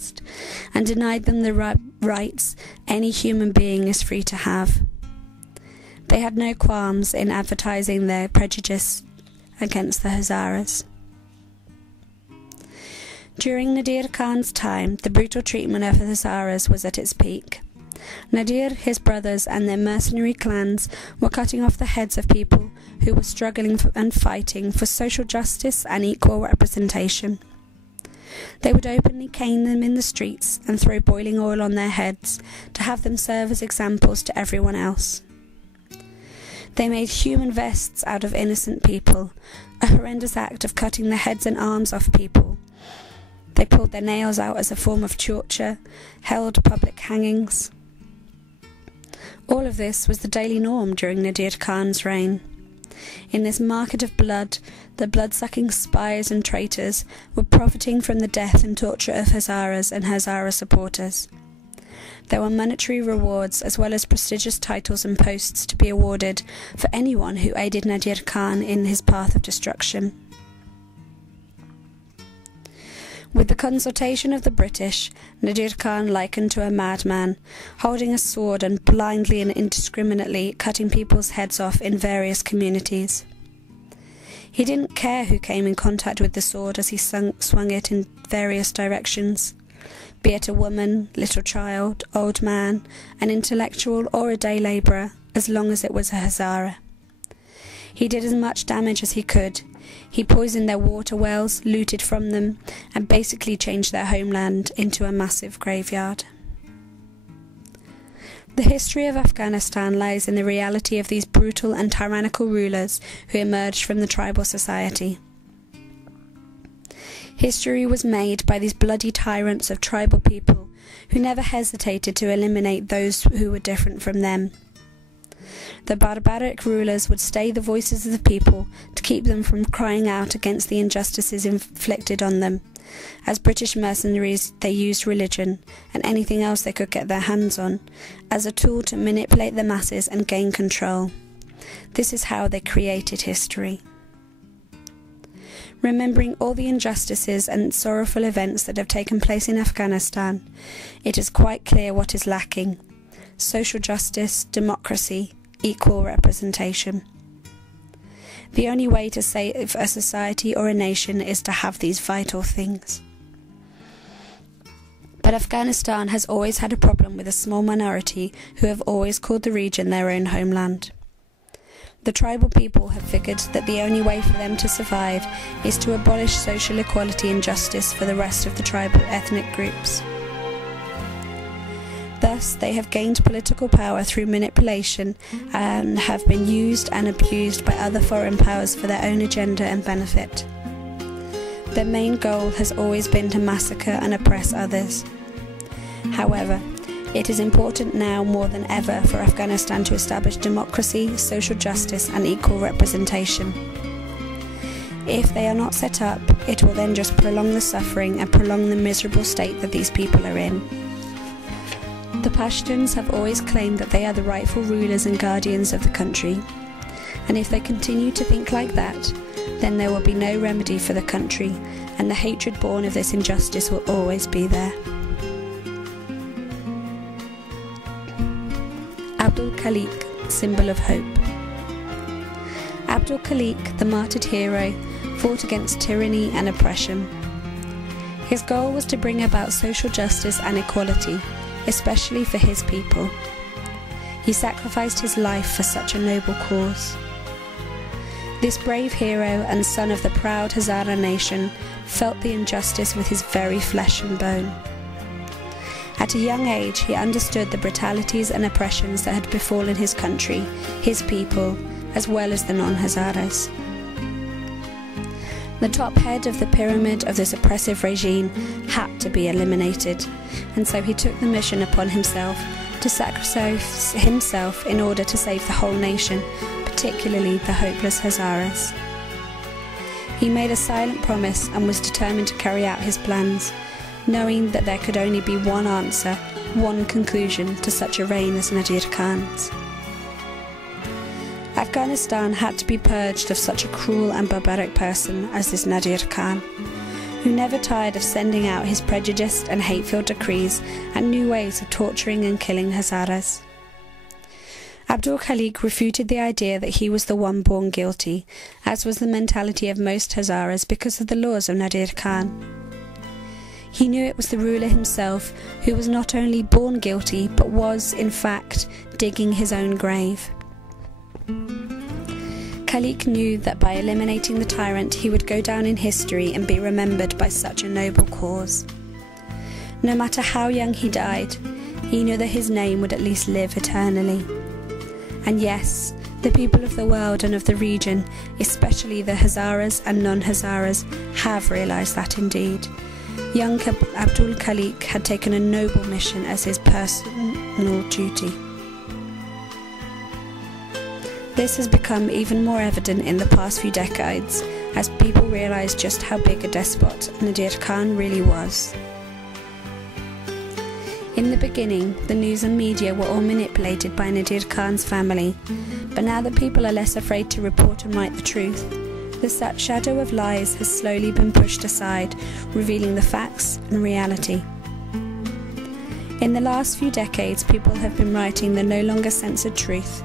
caste, and denied them the rights any human being is free to have. They had no qualms in advertising their prejudice against the Hazaras. During Nadir Khan's time, the brutal treatment of the Hazaras was at its peak. Nadir, his brothers, and their mercenary clans were cutting off the heads of people who were struggling and fighting for social justice and equal representation. They would openly cane them in the streets and throw boiling oil on their heads to have them serve as examples to everyone else. They made human vests out of innocent people, a horrendous act of cutting the heads and arms off people. They pulled their nails out as a form of torture, held public hangings. All of this was the daily norm during Nadir Khan's reign. In this market of blood, the blood-sucking spies and traitors were profiting from the death and torture of Hazaras and Hazara supporters. There were monetary rewards as well as prestigious titles and posts to be awarded for anyone who aided Nadir Khan in his path of destruction. With the consultation of the British, Nadir Khan likened to a madman, holding a sword and blindly and indiscriminately cutting people's heads off in various communities. He didn't care who came in contact with the sword as he swung it in various directions, be it a woman, little child, old man, an intellectual or a day labourer, as long as it was a Hazara. He did as much damage as he could. He poisoned their water wells, looted from them, and basically changed their homeland into a massive graveyard. The history of Afghanistan lies in the reality of these brutal and tyrannical rulers who emerged from the tribal society. History was made by these bloody tyrants of tribal people who never hesitated to eliminate those who were different from them. The barbaric rulers would stay the voices of the people to keep them from crying out against the injustices inflicted on them. As British mercenaries, they used religion, and anything else they could get their hands on, as a tool to manipulate the masses and gain control. This is how they created history. Remembering all the injustices and sorrowful events that have taken place in Afghanistan, it is quite clear what is lacking: social justice, democracy, equal representation. The only way to save a society or a nation is to have these vital things. But Afghanistan has always had a problem with a small minority who have always called the region their own homeland. The tribal people have figured that the only way for them to survive is to abolish social equality and justice for the rest of the tribal ethnic groups. Thus, they have gained political power through manipulation and have been used and abused by other foreign powers for their own agenda and benefit. Their main goal has always been to massacre and oppress others. However, it is important now more than ever for Afghanistan to establish democracy, social justice and equal representation. If they are not set up, it will then just prolong the suffering and prolong the miserable state that these people are in. The Pashtuns have always claimed that they are the rightful rulers and guardians of the country, and if they continue to think like that, then there will be no remedy for the country, and the hatred born of this injustice will always be there. Abdul Khaliq, symbol of hope. Abdul Khaliq, the martyred hero, fought against tyranny and oppression. His goal was to bring about social justice and equality, especially for his people. He sacrificed his life for such a noble cause. This brave hero and son of the proud Hazara nation felt the injustice with his very flesh and bone. At a young age, he understood the brutalities and oppressions that had befallen his country, his people, as well as the non-Hazaras. The top head of the pyramid of this oppressive regime had to be eliminated, and so he took the mission upon himself to sacrifice himself in order to save the whole nation, particularly the hopeless Hazaras. He made a silent promise and was determined to carry out his plans, knowing that there could only be one answer, one conclusion to such a reign as Nadir Khan's. Afghanistan had to be purged of such a cruel and barbaric person as this Nadir Khan, who never tired of sending out his prejudiced and hate-filled decrees and new ways of torturing and killing Hazaras. Abdul Khaliq refuted the idea that he was the one born guilty, as was the mentality of most Hazaras because of the laws of Nadir Khan. He knew it was the ruler himself who was not only born guilty but was, in fact, digging his own grave. Khaliq knew that by eliminating the tyrant he would go down in history and be remembered by such a noble cause. No matter how young he died, he knew that his name would at least live eternally. And yes, the people of the world and of the region, especially the Hazaras and non-Hazaras, have realised that indeed. Young Abdul Khaliq had taken a noble mission as his personal duty. This has become even more evident in the past few decades, as people realise just how big a despot Nadir Khan really was. In the beginning, the news and media were all manipulated by Nadir Khan's family, but now that people are less afraid to report and write the truth, the shadow of lies has slowly been pushed aside, revealing the facts and reality. In the last few decades, people have been writing the no longer censored truth,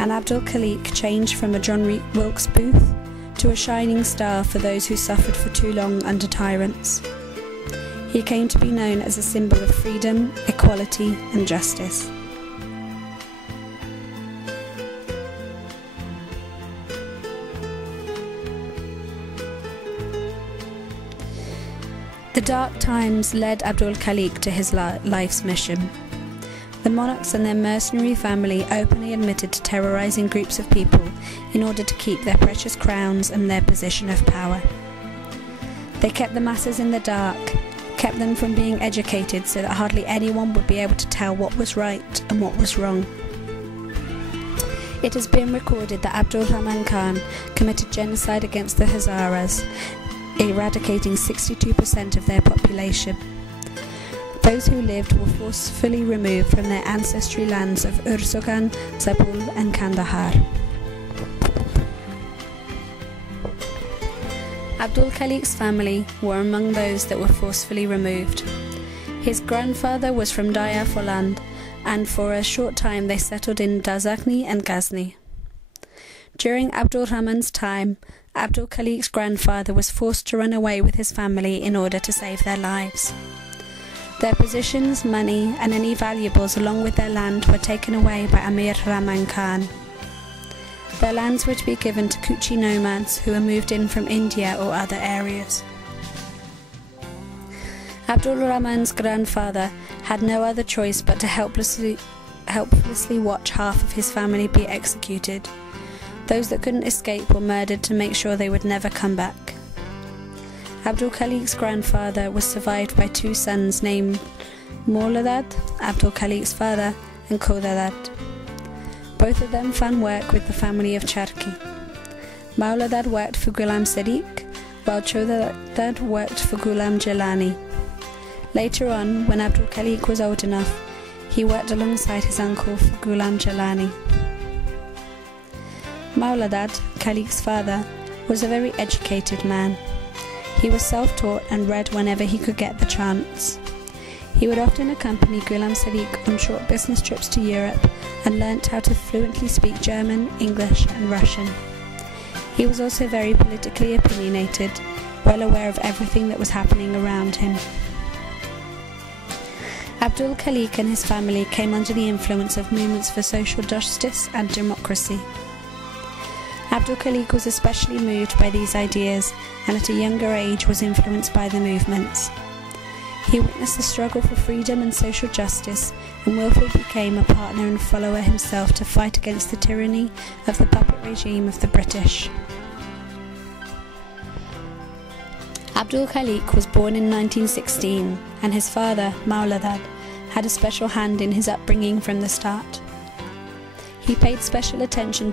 and Abdul Khaliq changed from a John Wilkes Booth to a shining star for those who suffered for too long under tyrants. He came to be known as a symbol of freedom, equality, and justice. The dark times led Abdul Khaliq to his life's mission. The monarchs and their mercenary family openly admitted to terrorizing groups of people in order to keep their precious crowns and their position of power. They kept the masses in the dark, kept them from being educated so that hardly anyone would be able to tell what was right and what was wrong. It has been recorded that Abdul Rahman Khan committed genocide against the Hazaras, eradicating 62% of their population. Those who lived were forcefully removed from their ancestry lands of Urzogan, Zabul and Kandahar. Abdul Khaliq's family were among those that were forcefully removed. His grandfather was from Daya Folad, and for a short time they settled in Dazakni and Ghazni. During Abdul Rahman's time, Abdul Khaliq's grandfather was forced to run away with his family in order to save their lives. Their possessions, money and any valuables along with their land were taken away by Amir Rahman Khan. Their lands were to be given to Kuchi nomads who were moved in from India or other areas. Abdul Rahman's grandfather had no other choice but to helplessly watch half of his family be executed. Those that couldn't escape were murdered to make sure they would never come back. Abdul Khaliq's grandfather was survived by two sons named Mawladad, Abdul Khaliq's father, and Khudadad. Both of them found work with the family of Charki. Mawladad worked for Ghulam Sadiq, while Khudadad worked for Ghulam Jalani. Later on, when Abdul Khaliq was old enough, he worked alongside his uncle for Ghulam Jalani. Mawladad, Khaliq's father, was a very educated man. He was self-taught and read whenever he could get the chance. He would often accompany Ghulam Sadiq on short business trips to Europe and learnt how to fluently speak German, English and Russian. He was also very politically opinionated, well aware of everything that was happening around him. Abdul Khaliq and his family came under the influence of movements for social justice and democracy. Abdul Khaliq was especially moved by these ideas and at a younger age was influenced by the movements. He witnessed the struggle for freedom and social justice and willfully became a partner and follower himself to fight against the tyranny of the puppet regime of the British. Abdul Khaliq was born in 1916 and his father, Mawladad, had a special hand in his upbringing from the start. He paid special attention